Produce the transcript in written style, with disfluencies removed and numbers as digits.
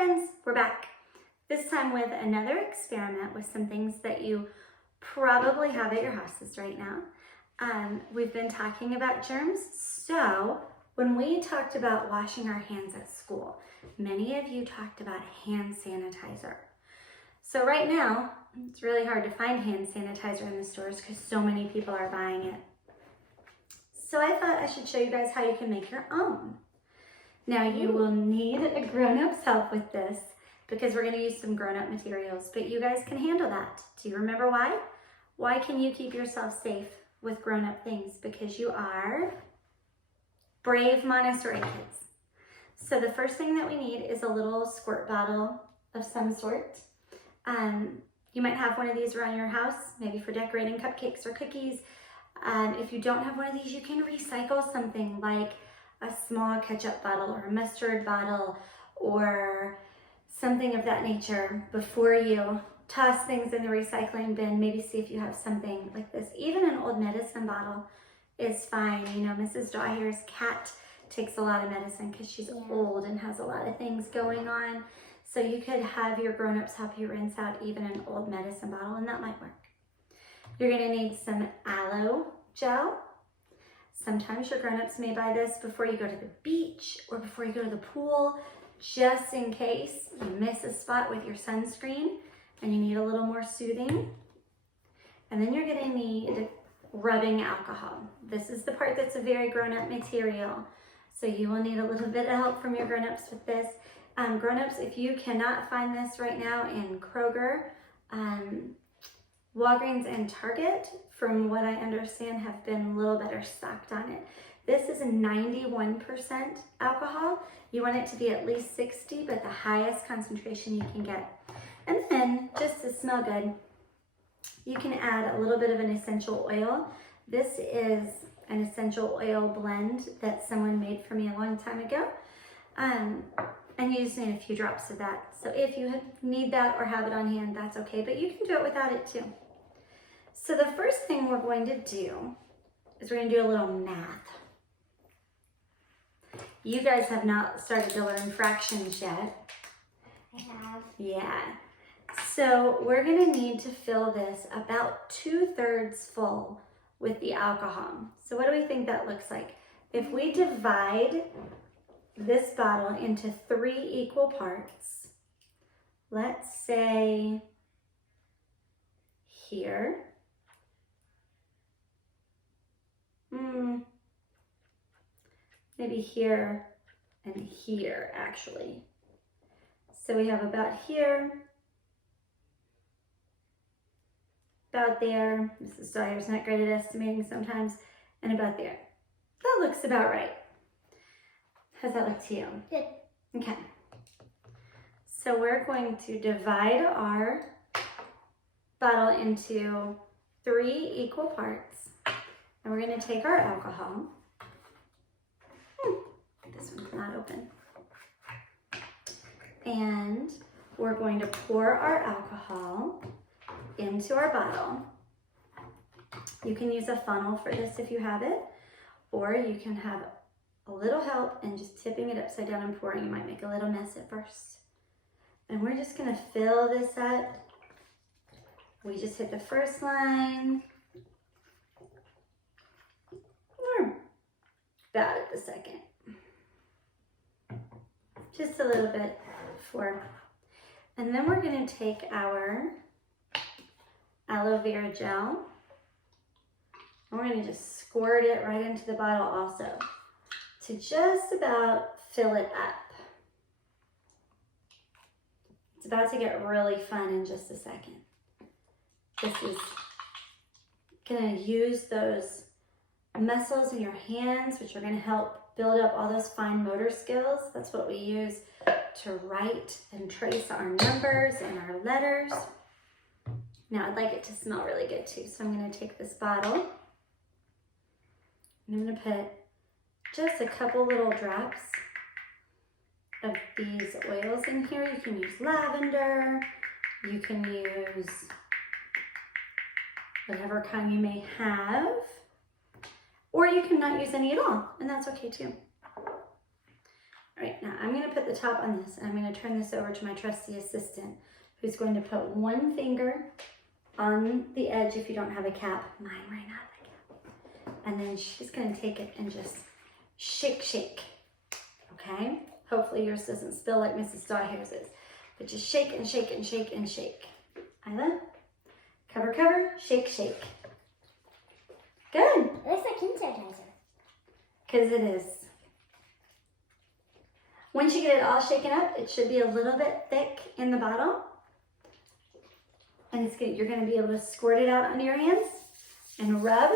friends, we're back. This time with another experiment with some things that you probably have at your houses right now. We've been talking about germs. So when we talked about washing our hands at school, many of you talked about hand sanitizer. So right now, it's really hard to find hand sanitizer in the stores because so many people are buying it. So I thought I should show you guys how you can make your own. Now you will need a grown-up's help with this because we're going to use some grown-up materials, but you guys can handle that. Do you remember why? Why can you keep yourself safe with grown-up things? Because you are brave Montessori kids. So the first thing that we need is a little squirt bottle of some sort. You might have one of these around your house, maybe for decorating cupcakes or cookies. If you don't have one of these, you can recycle something like a small ketchup bottle or a mustard bottle or something of that nature before you toss things in the recycling bin. Maybe see if you have something like this. Even an old medicine bottle is fine. You know, Mrs. Dawyer's cat takes a lot of medicine because she's old and has a lot of things going on. So you could have your grown-ups help you rinse out even an old medicine bottle, and that might work. You're gonna need some aloe gel. Sometimes your grown-ups may buy this before you go to the beach or before you go to the pool, just in case you miss a spot with your sunscreen and you need a little more soothing. And then you're gonna need rubbing alcohol. This is the part that's a very grown-up material. So you will need a little bit of help from your grown-ups with this. Grown-ups, if you cannot find this right now in Kroger, Walgreens and Target, from what I understand, have been a little better stocked on it. This is a 91% alcohol. You want it to be at least 60, but the highest concentration you can get. And then, just to smell good, you can add a little bit of an essential oil. This is an essential oil blend that someone made for me a long time ago. And you just need a few drops of that. So if you need that or have it on hand, that's okay, but you can do it without it too. So the first thing we're going to do is we're going to do a little math. You guys have not started to learn fractions yet. I have. Yeah. So we're going to need to fill this about 2/3 full with the alcohol. So what do we think that looks like? If we divide this bottle into 3 equal parts, let's say here, maybe here and here actually. So we have about here, about there. Mrs. Dawyer's not great at estimating sometimes, and about there. That looks about right. How's that look to you? Good. Okay. So we're going to divide our bottle into 3 equal parts. And we're going to take our alcohol. This one's not open. And we're going to pour our alcohol into our bottle. You can use a funnel for this if you have it, or you can have a little help and just tipping it upside down and pouring. You might make a little mess at first. And we're just gonna fill this up. We just hit the first line. Or about at the second. Just a little bit before. And then we're gonna take our aloe vera gel. And we're gonna just squirt it right into the bottle also, to just about fill it up. It's about to get really fun in just a second. This is gonna use those muscles in your hands, which are gonna help build up all those fine motor skills. That's what we use to write and trace our numbers and our letters. Now I'd like it to smell really good too, so I'm gonna take this bottle and I'm gonna put just a couple little drops of these oils in here. You can use lavender, you can use whatever kind you may have, or you can not use any at all, and that's okay too. All right, now I'm gonna put the top on this, and I'm gonna turn this over to my trusty assistant, who's going to put one finger on the edge if you don't have a cap. Mine right now have a cap. And then she's gonna take it and just shake, shake, okay? Hopefully yours doesn't spill like Mrs. Dawhair's is, but just shake and shake and shake and shake. Isla, cover, cover, shake, shake. Good. It looks like hand sanitizer. Because it is. Once you get it all shaken up, it should be a little bit thick in the bottle. And it's good. You're going to be able to squirt it out onto your hands and rub